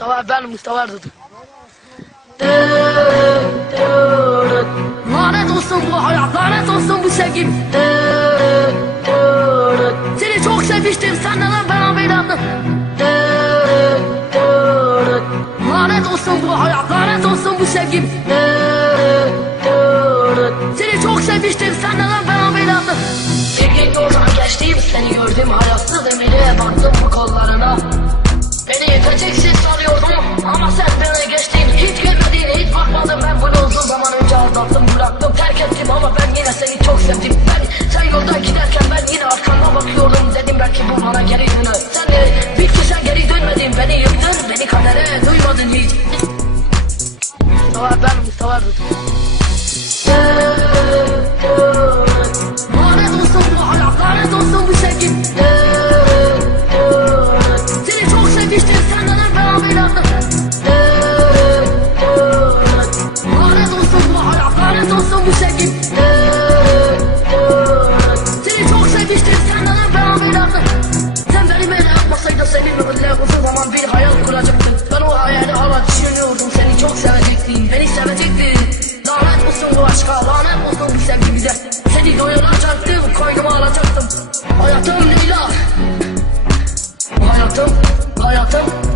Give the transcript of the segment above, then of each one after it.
Mustafa ben Mustafa dedim. Lanet olsun bu hayat, lanet olsun bu sevgi. Seni çok sevmiştim, senden ben beraberdim. Lanet olsun bu hayat, lanet olsun bu sevgi. Seni çok sevmiştim, senden ben beraberdim. Bir gün oradan geçtim, seni gördüm, hayatta demire baktım. 我要车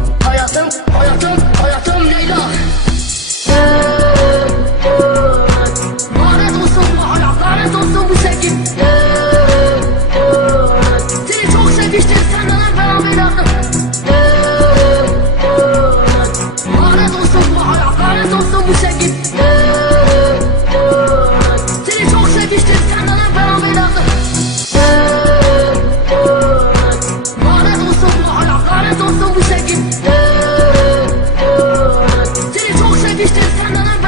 Estando